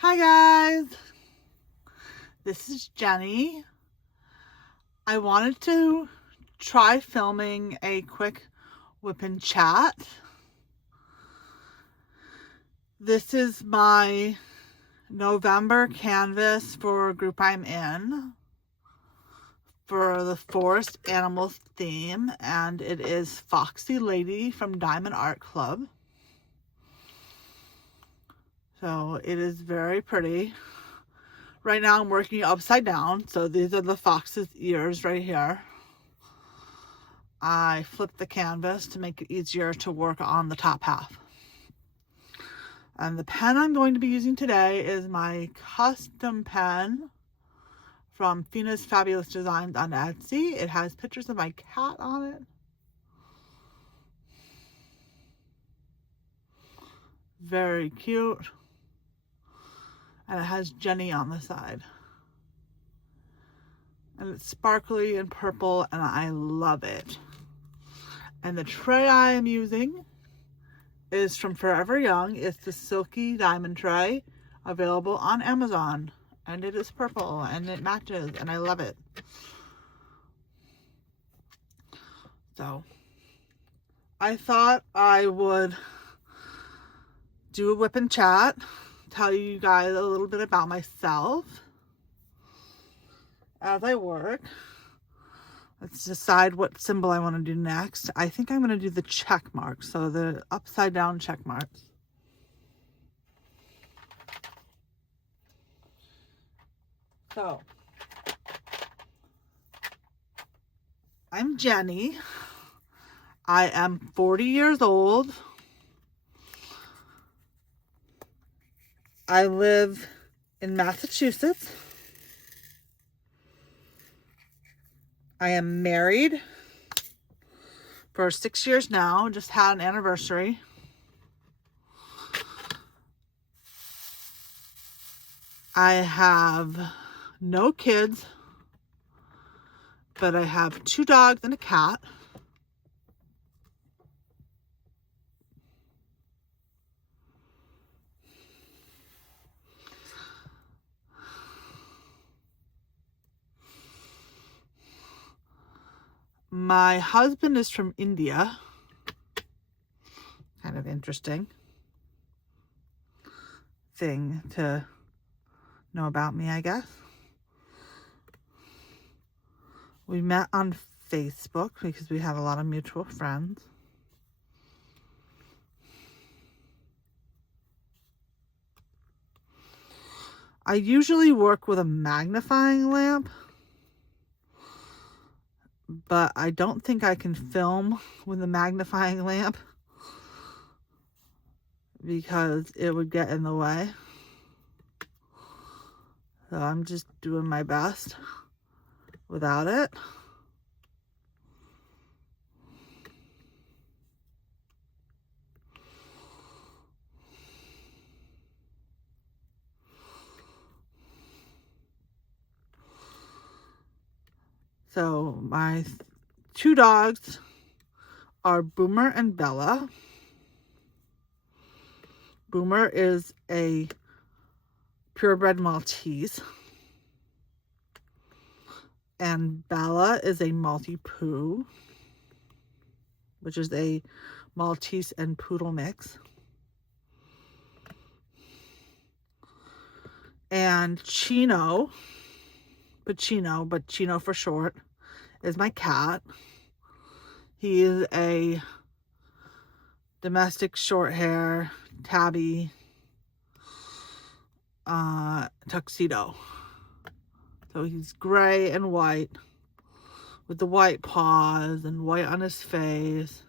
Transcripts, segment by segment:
Hi guys, this is Jenny. I wanted to try filming a quick WIP and Chat. This is my November canvas for a group I'm in for the forest animals theme, and it is Foxy Lady from Diamond Art Club. So it is very pretty. Right now I'm working upside down, so these are the fox's ears right here. I flipped the canvas to make it easier to work on the top half. And the pen I'm going to be using today is my custom pen from FinasFabulousDesigns on Etsy. It has pictures of my cat on it. Very cute. And it has Jenny on the side. And it's sparkly and purple, and I love it. And the tray I am using is from Forever Young. It's the silky diamond tray, available on Amazon. And it is purple, and it matches, and I love it. So, I thought I would do a WIP and Chat, tell you guys a little bit about myself as I work. Let's decide what symbol I want to do next. I think I'm going to do the check marks, so the upside down check marks. So, I'm Jenny. I am 40 years old. I live in Massachusetts. I am married for 6 years now, just had an anniversary. I have no kids, but I have 2 dogs and a cat. My husband is from India. Kind of interesting thing to know about me, I guess. We met on Facebook because we have a lot of mutual friends. I usually work with a magnifying lamp, but I don't think I can film with a magnifying lamp because it would get in the way. So I'm just doing my best without it. So my 2 dogs are Boomer and Bella. Boomer is a purebred Maltese, and Bella is a Maltipoo, which is a Maltese and Poodle mix. And Chino, but Chino for short, is my cat. He is a domestic short hair tabby tuxedo. So he's gray and white with the white paws and white on his face.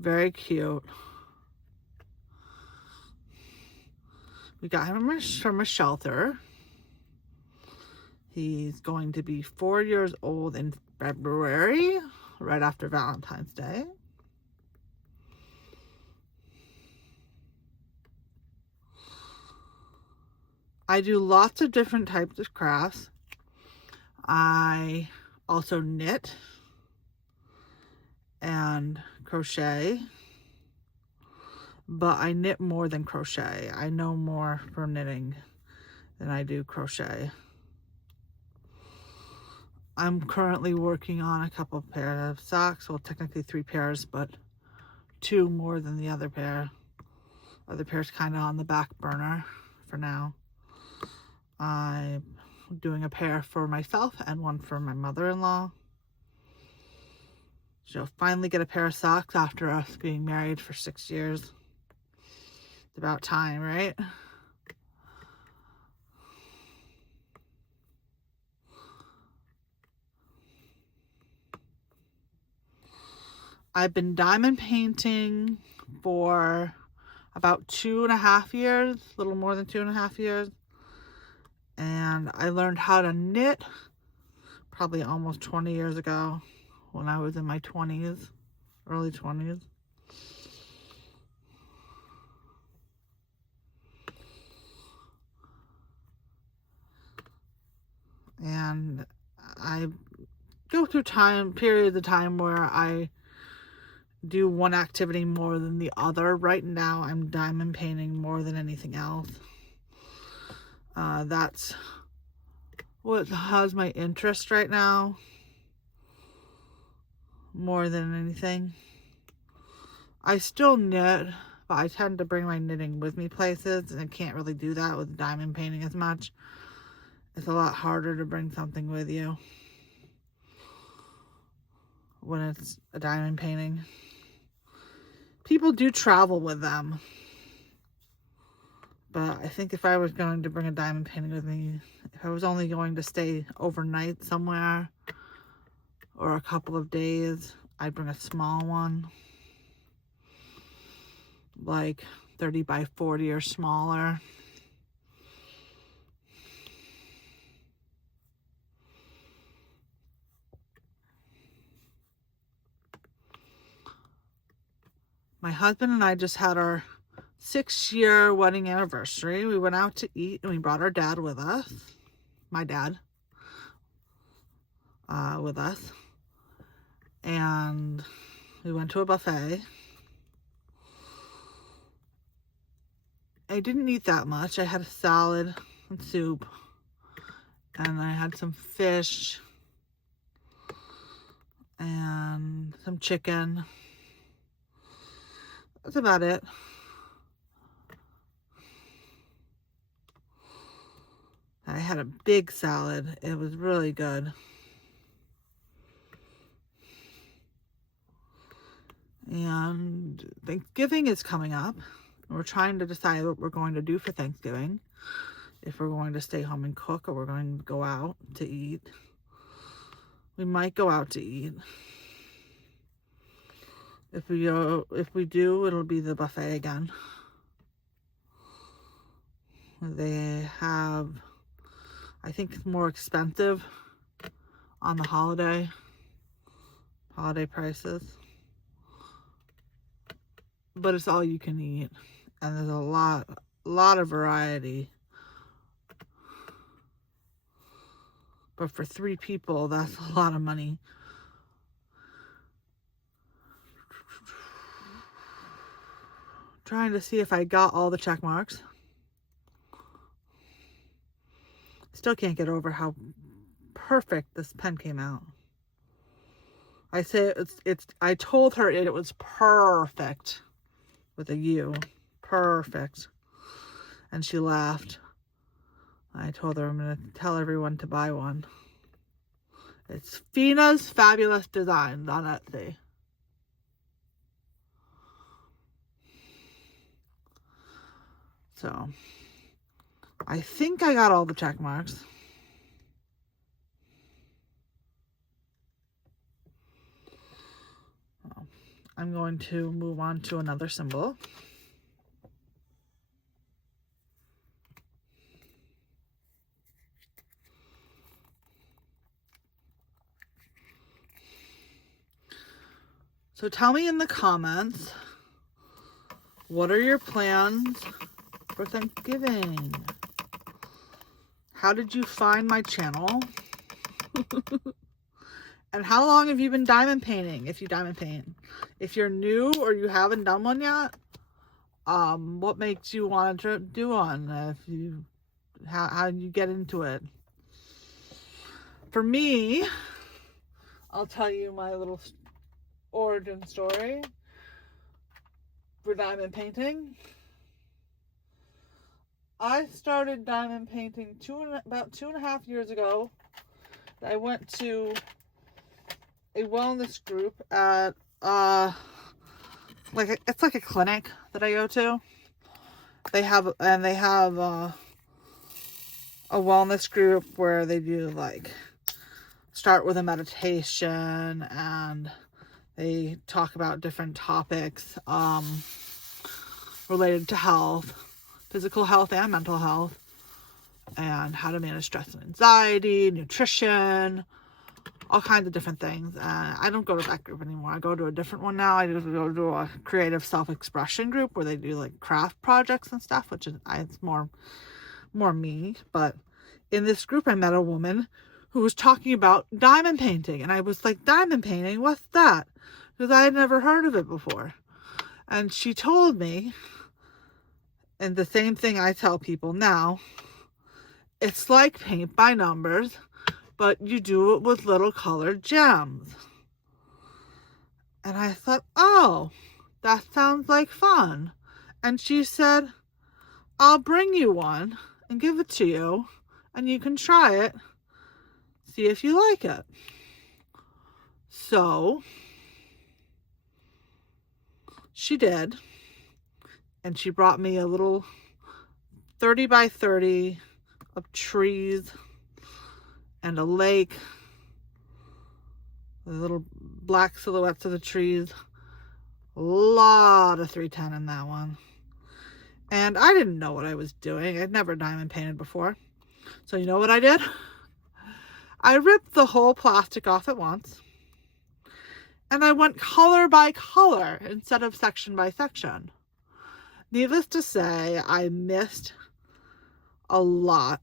Very cute. We got him from a shelter. He's going to be 4 years old in February, right after Valentine's Day. I do lots of different types of crafts. I also knit and crochet but I knit more than crochet. I know more for knitting than I do crochet. I'm currently working on a couple of pairs of socks. Well, technically 3 pairs, but 2 more than the other pair. Other pair's kind of on the back burner for now. I'm doing a pair for myself and one for my mother-in-law. She'll finally get a pair of socks after us being married for 6 years. It's about time, right? I've been diamond painting for about 2.5 years, a little more than 2.5 years. And I learned how to knit probably almost 20 years ago when I was in my 20s, early 20s. And I go through periods of time where I do one activity more than the other. Right now I'm diamond painting more than anything else. That's what has my interest right now more than anything. I still knit, but I tend to bring my knitting with me places, and I can't really do that with diamond painting as much. It's a lot harder to bring something with you when it's a diamond painting. People do travel with them, but I think if I was going to bring a diamond painting with me, if I was only going to stay overnight somewhere or a couple of days, I'd bring a small one, like 30 by 40 or smaller. My husband and I just had our 6-year wedding anniversary. We went out to eat and we brought our dad with us. My dad with us. And we went to a buffet. I didn't eat that much. I had a salad and soup. And I had some fish. And some chicken. That's about it. I had a big salad. It was really good. And Thanksgiving is coming up. We're trying to decide what we're going to do for Thanksgiving. If we're going to stay home and cook or we're going to go out to eat. We might go out to eat. If we do, it'll be the buffet again. They have, I think it's more expensive on the holiday prices. But it's all you can eat. And there's a lot of variety. But for 3 people, that's a lot of money. Trying to see if I got all the check marks. Still can't get over how perfect this pen came out. I say I told her it was perfect with a U. Perfect. And she laughed. I told her I'm going to tell everyone to buy one. It's FinasFabulousDesigns on Etsy. So, I think I got all the check marks. I'm going to move on to another symbol. So tell me in the comments, what are your plans for Thanksgiving? How did you find my channel? And how long have you been diamond painting, if you diamond paint? If you're new or you haven't done one yet, What makes you want to do one? How you get into it? For me, I'll tell you my little origin story for diamond painting. I started diamond painting about 2.5 years ago. I went to a wellness group at it's like a clinic that I go to. They have a wellness group where they do like start with a meditation, and they talk about different topics related to health, physical health and mental health, and how to manage stress and anxiety, nutrition, all kinds of different things. I don't go to that group anymore. I go to a different one now. I just go to a creative self-expression group where they do like craft projects and stuff, which is it's more me. But in this group, I met a woman who was talking about diamond painting, and I was like, diamond painting? What's that? Because I had never heard of it before. And she told me, and the same thing I tell people now, it's like paint by numbers, but you do it with little colored gems. And I thought, oh, that sounds like fun. And she said, I'll bring you one and give it to you, and you can try it, see if you like it. So she did, and she brought me a little 30 by 30 of trees and a lake, the little black silhouettes of the trees, a lot of 310 in that one. And I didn't know what I was doing. I'd never diamond painted before. So you know what I did? I ripped the whole plastic off at once, and I went color by color instead of section by section. Needless to say, I missed a lot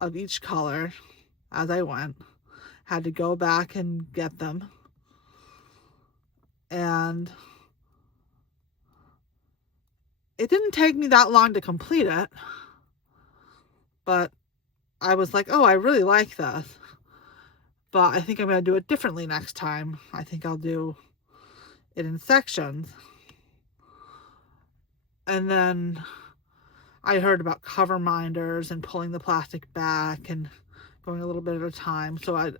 of each color as I went. Had to go back and get them. And it didn't take me that long to complete it, but I was like, oh, I really like this. But I think I'm going to do it differently next time. I think I'll do it in sections. And then I heard about cover minders and pulling the plastic back and going a little bit at a time. So when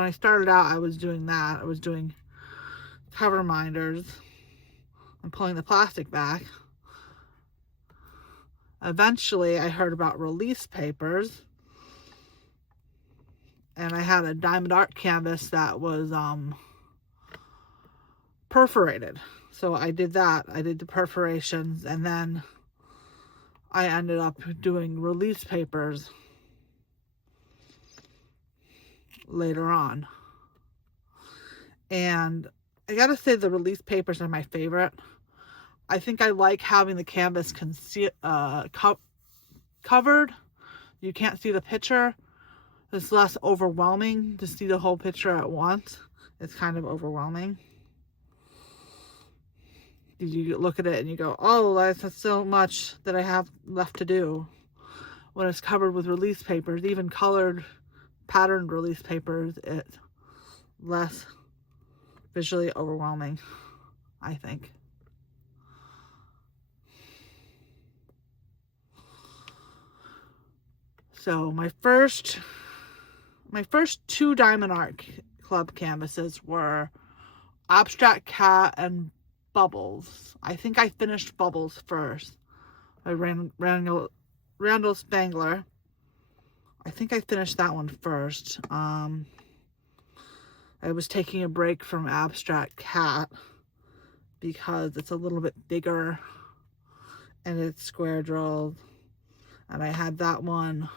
I started out, I was doing that. I was doing cover minders and pulling the plastic back. Eventually, I heard about release papers. And I had a diamond art canvas that was perforated. So I did that. I did the perforations, and then I ended up doing release papers later on. And I gotta say, the release papers are my favorite. I think I like having the canvas covered. You can't see the picture. It's less overwhelming to see the whole picture at once. It's kind of overwhelming. You look at it and you go, oh, that's so much that I have left to do. When it's covered with release papers, even colored patterned release papers, it's less visually overwhelming, I think. So my first 2 Diamond Art Club canvases were Abstract Cat and Bubbles. I think I finished Bubbles first by Randall Spangler. I think I finished that one first. I was taking a break from Abstract Cat because it's a little bit bigger and it's square drilled. And I had that one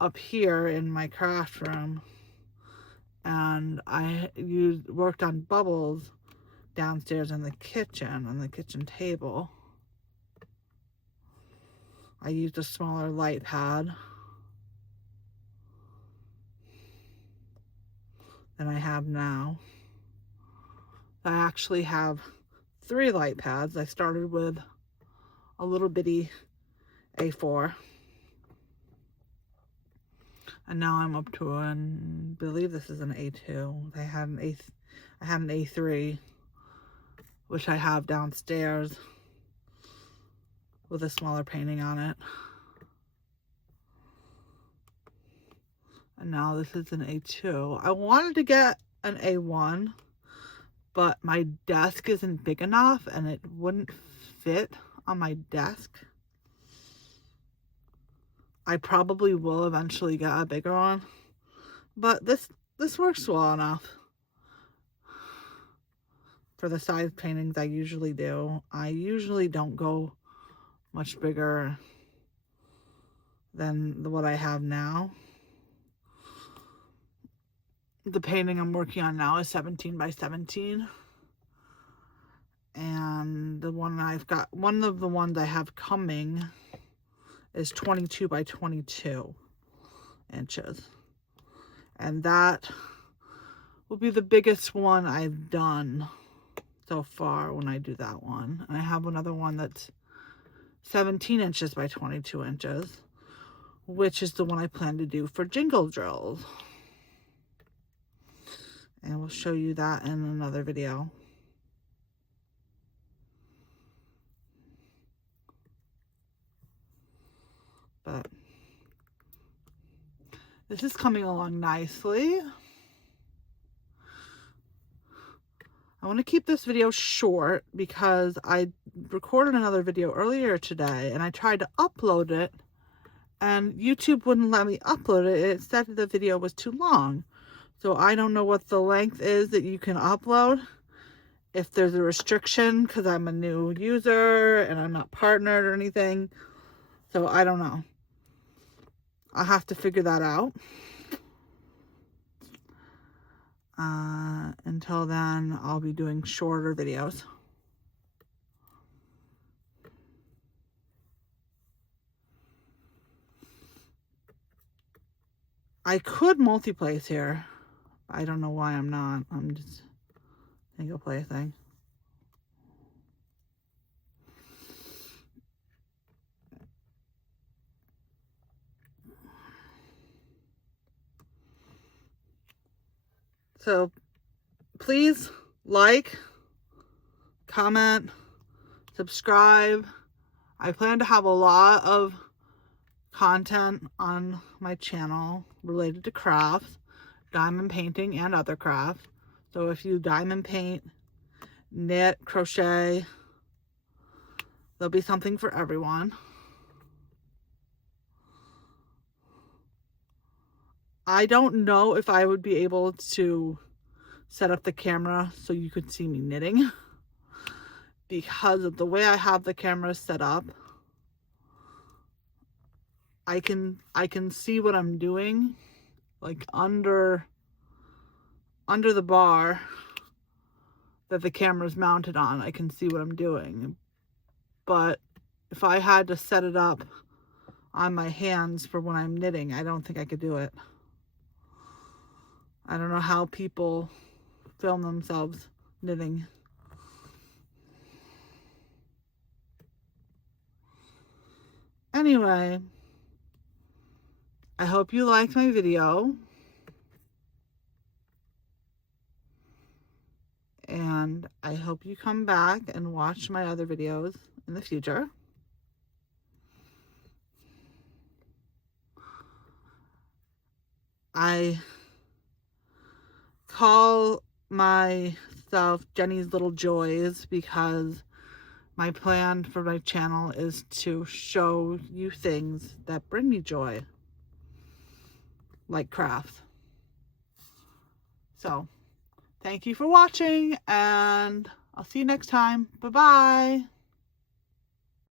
up here in my craft room, and I worked on Bubbles downstairs in the kitchen, on the kitchen table. I used a smaller light pad than I have now. I actually have 3 light pads. I started with a little bitty A4. And now I'm up to I believe this is an A2. I had an A3, which I have downstairs with a smaller painting on it. And now this is an A2. I wanted to get an A1, but my desk isn't big enough and it wouldn't fit on my desk. I probably will eventually get a bigger one, but this works well enough for the size paintings I usually do. I usually don't go much bigger than what I have now. The painting I'm working on now is 17 by 17. And the one one of the ones I have coming is 22 by 22 inches. And that will be the biggest one I've done so far when I do that one. And I have another one that's 17 inches by 22 inches, which is the one I plan to do for jingle drills. And we'll show you that in another video. But this is coming along nicely. I want to keep this video short because I recorded another video earlier today and I tried to upload it and YouTube wouldn't let me upload it. It said the video was too long. So I don't know what the length is that you can upload. If there's a restriction because I'm a new user and I'm not partnered or anything. So I don't know. I'll have to figure that out. Until then, I'll be doing shorter videos. I could multi-place here. I don't know why I'm not. I'm just single placing. So please like, comment, subscribe. I plan to have a lot of content on my channel related to crafts, diamond painting, and other crafts. So if you diamond paint, knit, crochet, there'll be something for everyone. I don't know if I would be able to set up the camera so you could see me knitting because of the way I have the camera set up. I can see what I'm doing, like under the bar that the camera's mounted on. I can see what I'm doing. But if I had to set it up on my hands for when I'm knitting, I don't think I could do it. I don't know how people film themselves knitting. Anyway, I hope you liked my video. And I hope you come back and watch my other videos in the future. I call myself Jenny's Little Joys because my plan for my channel is to show you things that bring me joy, like crafts. So, thank you for watching, and I'll see you next time. Bye-bye.